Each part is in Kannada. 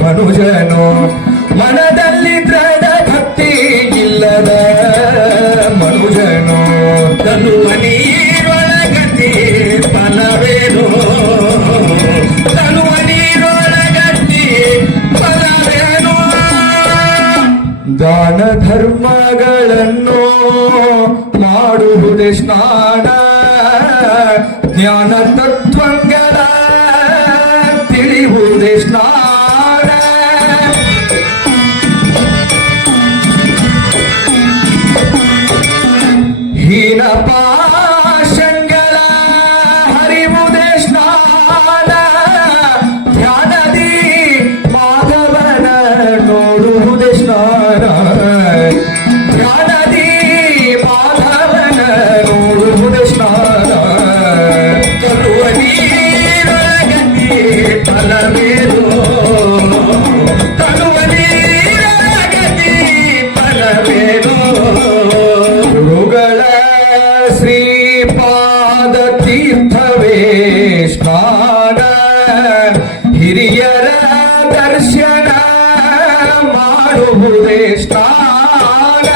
ಮನುಜನು ಮನದಲ್ಲಿ ದೃಢ ಭಕ್ತಿ ಇಲ್ಲದ ಮನುಜನು ತನುವ ನೀರೊಳಗತಿ ಫಲವೇನು ತನುವ ನೀರೊಳಗತಿ ಫಲವೇನು ದಾನ ಧರ್ಮಗಳನ್ನು ಮಾಡುವುದೇ ಸ್ನಾನ ಜ್ಞಾನ ತತ್ವಗಳ ತಿಳಿಯುವುದೇ ಸ್ನಾನ ಹೀನ ಪಾಶಂಗಳ ಹರಿವುದೇ ಸ್ನಾನ ಧ್ಯಾನದಿ ಮಾಧವನ ನೋಡುವುದೇ ಸ್ನಾನ ಧ್ಯಾನದಿ ಮಾಧವನ ನೋಡುವುದೇ ಸ್ನಾನ ತರುವ ನೀರೊಳಗತಿ ಫಲವೇನು ತರುವ ನೀರೊಳಗತಿ ಫಲವೇನು ಗುರುಗಳ ಶ್ರೀಪಾದ ತೀರ್ಥವೇ ಸ್ನಾನ ಹಿರಿಯರ ದರ್ಶನ ಮಾಡುವುದೇ ಸ್ನಾನ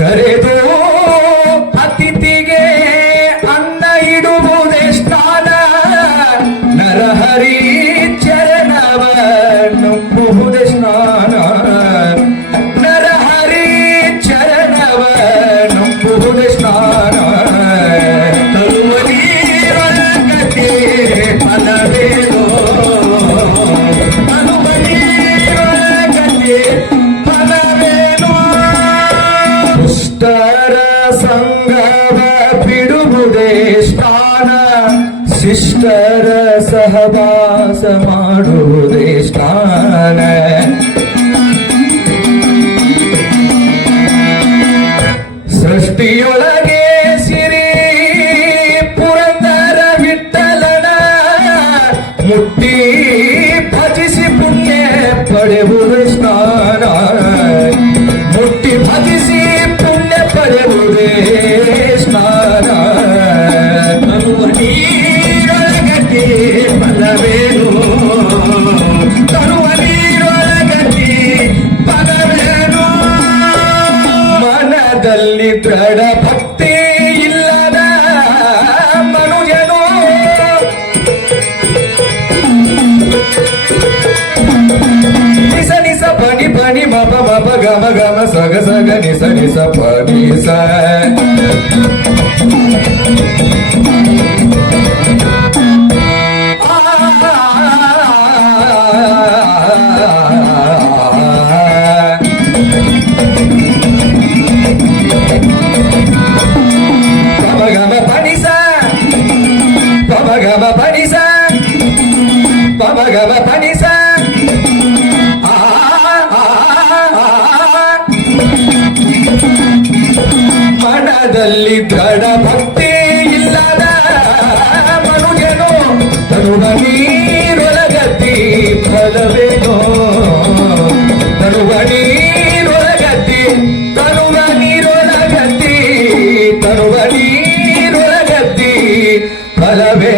ಕರೆದು ಅತಿಥಿಗೆ ಅನ್ನ ಇಡುವುದೇ ಸ್ನಾನ ನರಹರಿ ಚರಣವ ನಂಬುವುದೇ ಸ್ನಾನ ನರಹರಿ ಚರಣವ ನಂಬುವುದೇ ಸ್ನಾನ ತರುವ ನೀರೊಳಗತಿ ಫಲವೇನು ತರುವ ನೀರೊಳಗತಿ ಫಲವೇನು ದುಷ್ಟರ ಸಂಗವ ಬಿಡುವುದೇ ಸ್ನಾನ ಶಿಷ್ಟರ ಸಹವಾಸ ಮಾಡುವುದೇ ಸ್ನಾನ ಸೃಷ್ಟಿಯೊಳಗೆ ಸಿರಿ ಪುರಂದರ ವಿಠಲನ ಮುಟ್ಟಿ ಭಜಿಸಿ ಪುಣ್ಯ ಪಡೆಯುವುದೇ ಸ್ನಾನ ಮುಟ್ಟಿ ಭಜಿಸಿ ಪುಣ್ಯ ಪಡೆಯುವುದೇ ಸ್ನಾನ ತರುವ ನೀರೊಳಗತಿ ಫಲವೇನು ತರುವ ನೀರೊಳಗತಿ ಫಲವೇನು ಮನದಲ್ಲಿ ದೃಢ ಭಕ್ತಿ ಇಲ್ಲದ ಮನುಜನು ನಿಸ ನಿಸ ಪನಿ ಪನಿ ಮಪ ಮಪ ಗಮ ಗಮ ಸಗ ಸಗ ನಿಸ ನಿಸ ಪನಿ ಸ ಪಮ ಗಮ ಪನಿ ಸ ಪಮ ಗಮ ಪನಿ ಸ ಪಮ ಗಮ ಪನಿ ಸ ಮನದಲ್ಲಿ ದೃಢ ಭಕ್ತಿ ಇಲ್ಲದ ಮನುಜನು ತರುವ ನೀರೊಳಗತಿ ಫಲವೇನು ತರುವ ನೀರೊಳಗತಿ ತರುವ ನೀರೊಳಗತಿ ತರುವ ನೀರೊಳಗತಿ ಫಲವೇ